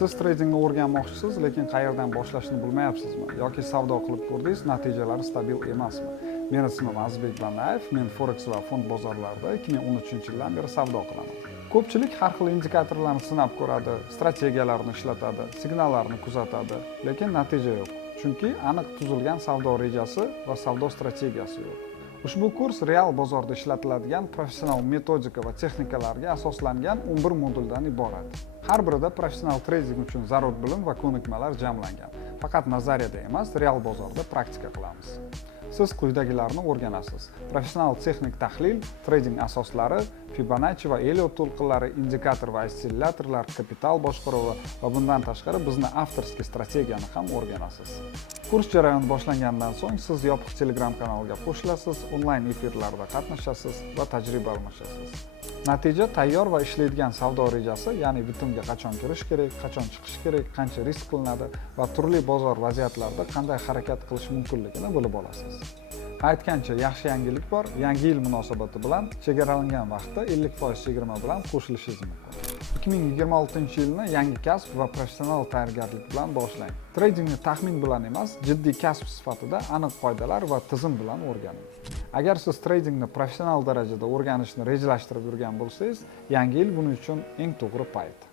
Siz tradingni o'rganmoqchisiz, lekin qayerdan boshlashni bilmayapsizmi? Yoki savdo qilib ko'rdingiz, natijalari stabil emasmi? Meni ismim Azizbek Banayev, men forex va fond bozorlarida 2013-yildan beri savdo qilaman. Ko'pchilik har xil indikatorlarni sinab ko'radi, strategiyalarni ishlatadi, signallarni kuzatadi, lekin natija yo'q. Chunki aniq tuzilgan savdo rejasi va savdo strategiyasi yo'q. Ushbu kurs real bozorda ishlatiladigan professional metodika va texnikalarga asoslangan 11 moduldan iborat. Har birida professional trading uchun zarur bilim va ko'nikmalar jamlangan. Faqat nazariyada emas, real bozorda praktika qilamiz. Siz quyidagilarni o'rganasiz: professional texnik tahlil, trading asoslari, Fibonacci va Elliott to'lqinlari, indikator va ostsillatorlar, kapital boshqaruvi va bundan tashqari bizni avtorskiy strategiyani ham o'rganasiz. Kurs jarayoni boshlangandan so'ng siz yopiq Telegram kanaliga qo'shilasiz, onlayn efirlarda qatnashasiz va tajriba almashasiz. Natija tayyor va ishlaydigan savdo rejasi, ya'ni bitimga qachon kirish kerak, qachon chiqish kerak, qancha risk qilinadi va turli bozor vaziyatlarida qanday harakat qilish mumkinligini bilib olasiz. Aytgancha, yaxshi yangilik bor. Yangi yil munosabati bilan chegaralangan vaqtda 50% chegirma bilan qo'shilishingiz mumkin. 2026-yilni yangi kasb va professional tayyorgarlik bilan boshlang. Tradingni taxmin bilan emas, jiddiy kasb sifatida aniq qoidalar va tizim bilan o'rganing. Agar siz tradingni professional darajada o'rganishni rejalashtirib yurgan bo'lsangiz, yangi yil buning uchun eng to'g'ri payt.